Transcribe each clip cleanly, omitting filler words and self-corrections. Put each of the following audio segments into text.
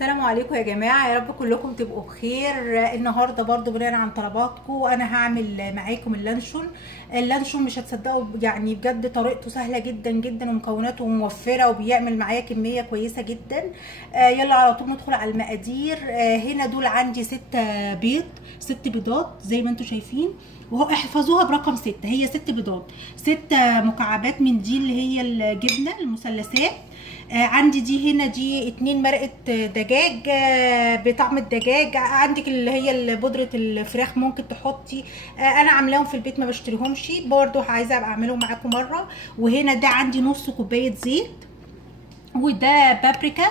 السلام عليكم يا جماعه، يا رب كلكم تبقوا بخير. النهارده برضو بناء عن طلباتكم انا هعمل معاكم اللانشون مش هتصدقوا، يعني بجد طريقته سهله جدا جدا ومكوناته موفره وبيعمل معايا كميه كويسه جدا. يلا على طول ندخل على المقادير. هنا دول عندي 6 بيضات زي ما انتم شايفين، وهو احفظوها برقم 6. هي 6 بيضات، 6 مكعبات من دي اللي هي الجبنه المثلثات. عندي دي هنا دي 2 مرقه دجاج بطعم الدجاج. عندك اللي هي بودره الفراخ ممكن تحطي. انا عاملاهم في البيت ما بشتريهمش، برضو عايزه ابقى اعملهم معاكم مره. وهنا ده عندي نص كوبايه زيت، وده بابريكا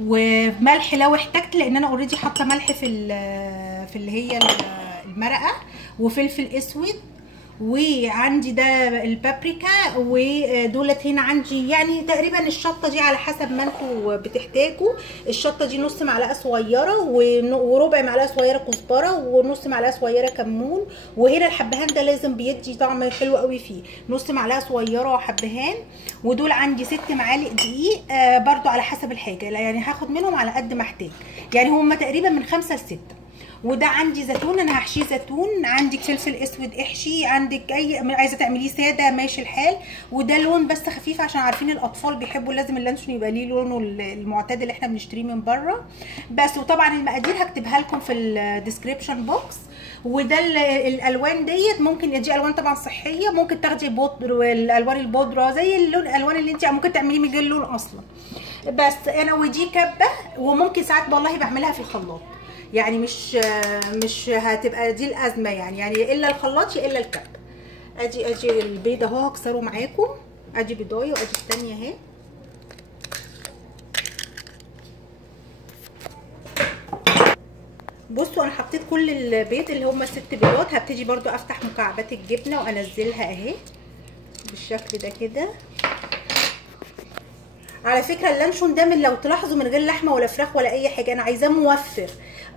وملح لو احتجت، لان انا اوريدي حاطه ملح في اللي هي المرقه، وفلفل اسود. وعندي ده البابريكا، ودولت هنا عندي يعني تقريبا الشطه دي على حسب ما انتوا بتحتاجوا. الشطه دي نص معلقه صغيره، وربع معلقه صغيره كزبره، ونص معلقه صغيره كمون. وهنا الحبهان ده لازم بيدي طعم حلو قوي فيه، نص معلقه صغيره حبهان. ودول عندي 6 معالق دقيق، برضو على حسب الحاجه، يعني هاخد منهم على قد ما احتاج، يعني هم تقريبا من 5 ل 6. وده عندي زيتون، انا هحشيه زيتون. عندك فلفل اسود احشي، عندك اي عايزه تعمليه ساده ماشي الحال. وده لون بس خفيف، عشان عارفين الاطفال بيحبوا لازم اللانشون يبقى ليه لونه المعتاد اللي احنا بنشتريه من بره بس. وطبعا المقادير هكتبها لكم في الديسكريبشن بوكس. وده الالوان ديت ممكن دي الوان طبعا صحيه، ممكن تاخدي الالوان البودره زي اللون الالوان اللي انت ممكن تعمليه من غير لون اصلا. بس انا ودي كبه، وممكن ساعات والله بعملها في الخلاط، يعني مش هتبقى دي الازمه، يعني الا الخلاط الا الكب. ادي البيضه اهو هكسره معاكم. ادي بيضايه وادي الثانيه اهي. بصوا انا حطيت كل البيض اللي هم 6 بيضات. هبتدي برضو افتح مكعبات الجبنه وانزلها اهي بالشكل ده كده. على فكره اللانشون ده من لو تلاحظوا من غير لحمه ولا فراخ ولا اي حاجه، انا عايزاه موفر.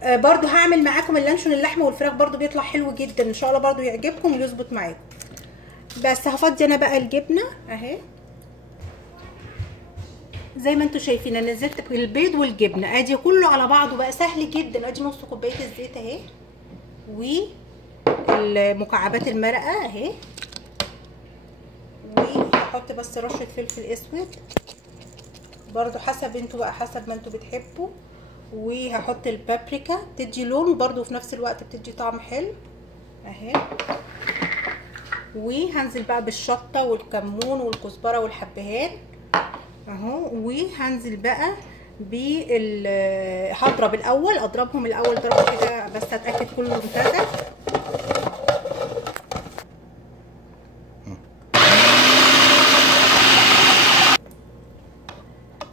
برضو هعمل معاكم اللانشون اللحمه والفراخ برضو بيطلع حلو جدا ان شاء الله، برضو يعجبكم ويظبط معاكم. بس هفضي انا بقى الجبنه اهي زي ما انتم شايفين. انا نزلت البيض والجبنه ادي كله على بعضه بقى سهل جدا. ادي نص كوبايه الزيت اهي، والمكعبات المرقه اهي، وهحط بس رشه فلفل اسود برضو حسب انتوا بقى، حسب ما انتوا بتحبوا. وهحط البابريكا تدي لون، وبرضو في نفس الوقت بتدي طعم حلو اهي. وهنزل بقى بالشطه والكمون والكزبره والحبهان اهو. وهنزل بقى هضرب الاول، اضربهم الاول ضربه كده بس اتاكد كله امتزج.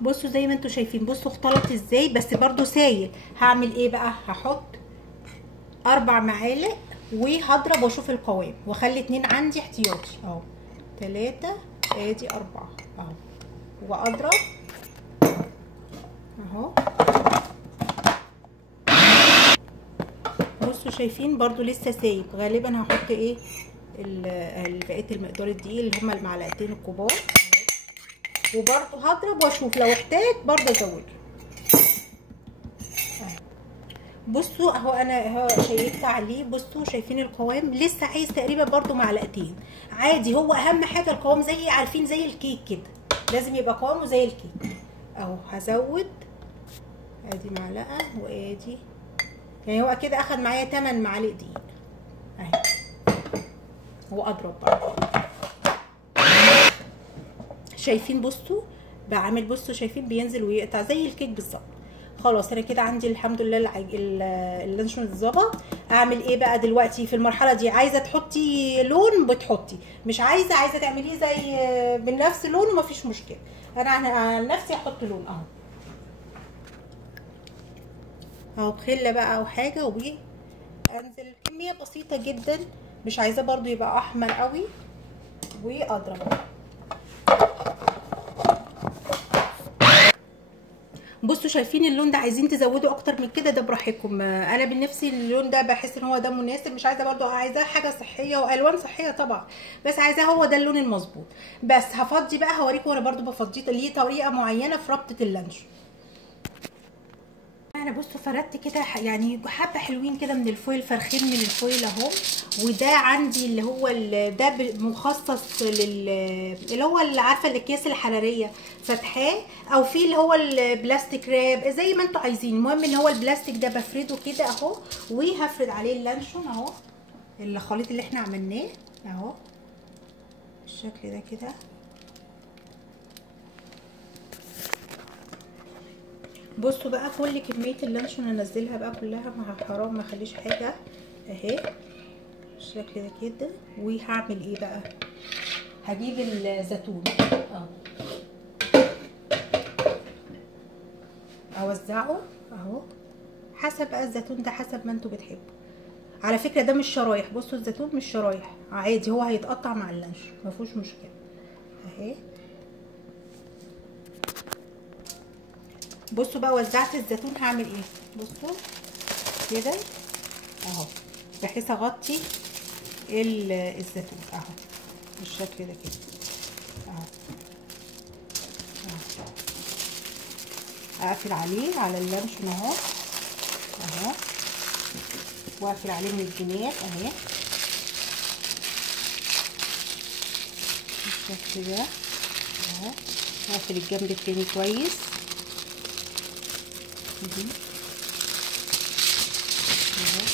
بصوا زي ما انتوا شايفين، بصوا اختلط ازاي، بس برضو سايل. هعمل ايه بقى؟ هحط 4 معالق وهضرب واشوف القوام، واخلي 2 عندي احتياطي اهو، 3 ادي 4 اهو، واضرب اهو. بصوا شايفين برضو لسه سايب. غالبا هحط ايه بقيه المقدار الدقيق اللي هما المعلقتين الكبار، وبرضو هضرب واشوف لو احتاج برضو ازود. بصوا اهو انا اهو شيكت عليه. بصوا شايفين القوام لسه عايز تقريبا برضو معلقتين عادي. هو اهم حاجه القوام، زي عارفين زي الكيك كده، لازم يبقى قوامه زي الكيك اهو. هزود ادي معلقه وادي، يعني هو كده اخد معايا 8 معالق دقيق اهي. واضرب بقى شايفين. بصوا بعمل، بصوا شايفين بينزل ويقطع زي الكيك بالظبط. خلاص انا كده عندي الحمد لله اللانشون اتظبط. اعمل ايه بقى دلوقتي في المرحله دي؟ عايزه تحطي لون بتحطي، مش عايزه تعمليه زي بنفس لونه مفيش مشكله. انا عن نفسي هحط لون اهو بخله بقى او حاجه، وانزل كميه بسيطه جدا، مش عايزاه برضو يبقى احمر قوي. واضرب. بصوا شايفين اللون ده؟ عايزين تزودوا اكتر من كده ده براحتكم. انا بنفسي اللون ده بحس ان هو ده مناسب، مش عايزه برضو، عايزاه حاجه صحيه والوان صحيه طبعا، بس عايزاه هو ده اللون المظبوط. بس هفضي بقى، هوريكم انا برضو بفضيه ليه طريقه معينه في ربطه اللانشون. بصوا فردت كده يعني حبه حلوين كده من الفويل، فرخين من الفويل اهو. وده عندي اللي هو ده مخصص اللي هو اللي عارفه الاكياس الحراريه فتحاه، او في اللي هو البلاستيك راب زي ما انتوا عايزين. المهم ان هو البلاستيك ده بفرده كده اهو، وهفرد عليه اللانشون اهو، الخليط اللي احنا عملناه اهو بالشكل ده كده. بصوا بقى كل كميه اللانشون انزلها بقى كلها، مع حرام ما اخليش حاجه اهي بالشكل ده كده. وهعمل ايه بقى؟ هجيب الزيتون اهو اوزعه اهو، حسب بقى الزيتون ده حسب ما انتوا بتحبوا. على فكره ده مش شرايح، بصوا الزيتون مش شرايح عادي، هو هيتقطع مع اللانشون ما فيهوش مشكله اهي. بصوا بقى وزعت الزيتون هعمل ايه؟ بصوا كده اهو، بحيث اغطي الزيتون اهو بالشكل ده كده اهو. اقفل عليه على اللانشون اهو اهو، واقفل عليه من الجناب اهي بالشكل ده اهو. واقفل الجنب التاني كويس اهو.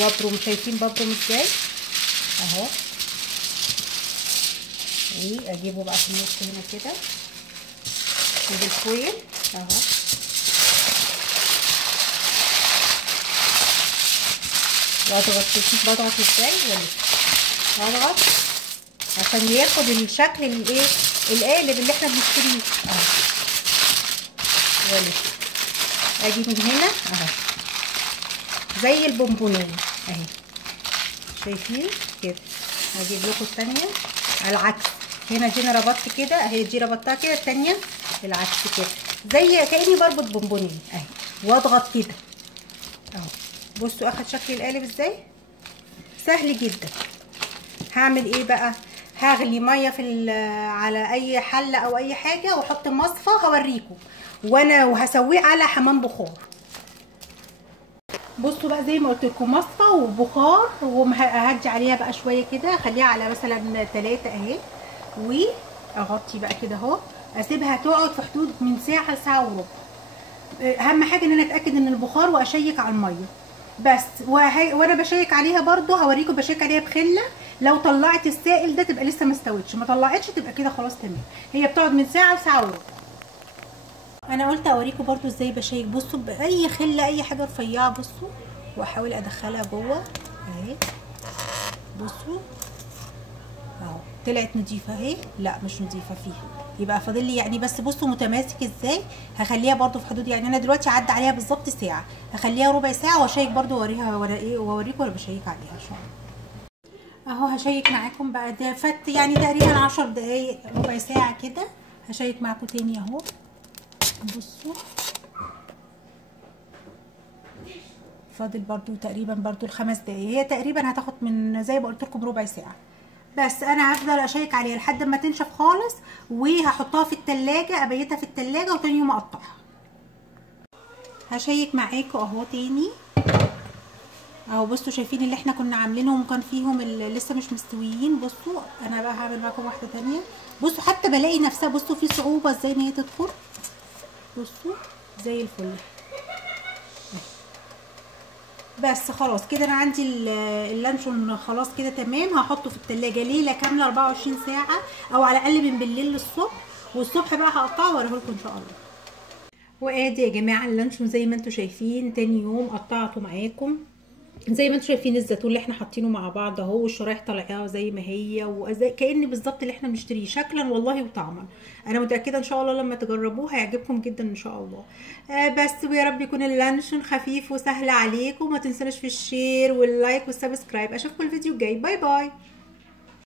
وابرم، شايفين ببرم ازاي اهو. واجيبه بقى في النص هنا كده بالفويل اهو. واضغط، شوف بضغط ازاي اضغط عشان ياخد الشكل الايه القالب اللي احنا بنشتريه اهو. اجي من هنا اهو زي البونبونيه اهي، شايفين كده. هجيب لكم الثانيه على العكس، هنا دي انا ربطت كده اهي، دي ربطتها كده، الثانيه العكس كده زي كاني بربط بونبونيه اهي، واضغط كده اهو. بصوا اخد شكل القالب ازاي، سهل جدا. هعمل ايه بقى؟ هغلي ميه على اي حله او اي حاجه، واحط مصفى هوريكم وهسويه على حمام بخار. بصوا بقى زي ما قلت لكم مصفى وبخار، وهدي عليها بقى شويه كده، اخليها على مثلا 3 اهي، واغطي بقى كده اهو. اسيبها تقعد في حدود من ساعه لساعه وربع. اهم حاجه ان انا اتاكد ان البخار، واشيك على الميه بس. وانا بشيك عليها برده هوريكم بشيك عليها بخله. لو طلعت السائل ده تبقى لسه ما استوتش، ما طلعتش تبقى كده خلاص تمام. هي بتقعد من ساعه لساعه وربع. انا قلت اوريكم برده ازاي بشيك. بصوا باي خله اي حاجه رفيعه بصوا، واحاول ادخلها جوه اهي. بصوا اهو طلعت نضيفه اهي، لا مش نضيفه فيها، يبقى فاضل لي يعني بس. بصوا متماسك ازاي. هخليها برده في حدود يعني انا دلوقتي عدى عليها بالظبط ساعه، هخليها ربع ساعه واشيك برده واوريكم وانا بشيك عليها ان شاء الله. اهو هشيك معاكم بقى، ده فات يعني تقريبا 10 دقايق ربع ساعه كده. هشيك معاكم تاني اهو. بصوا فاضل برضو تقريبا برضو ال5 دقايق، هي تقريبا هتاخد من زي ما قلت لكم ربع ساعه. بس انا هفضل اشيك عليها لحد ما تنشف خالص، وهحطها في التلاجة، ابيتها في التلاجة وتاني يوم اقطعها. هشيك معاكم اهو تاني اهو. بصوا شايفين اللي احنا كنا عاملينهم كان فيهم اللي لسه مش مستويين. بصوا انا بقى هعمل معاكم واحده تانية. بصوا حتى بلاقي نفسها، بصوا في صعوبه ازاي ان هي تدخل. بصوا زي الفل. بس خلاص كده انا عندي اللانشون خلاص كده تمام. هحطه في التلاجة ليله كامله 24 ساعه، او على الاقل من بالليل للصبح، والصبح بقى هقطعه واوريه لكم ان شاء الله. وادي يا جماعه اللانشون زي ما انتم شايفين، تاني يوم قطعته معاكم. زي ما انتم شايفين الزيتون اللي احنا حاطينه مع بعض اهو، والشرايح طالعه زي ما هي، وزي كأن بالظبط اللي احنا بنشتريه شكلا والله وطعما. انا متاكده ان شاء الله لما تجربوه هيعجبكم جدا ان شاء الله. بس ويا رب يكون اللانشون خفيف وسهل عليكم. ما تنسوناش في الشير واللايك والسبسكرايب. اشوفكم الفيديو الجاي. باي باي.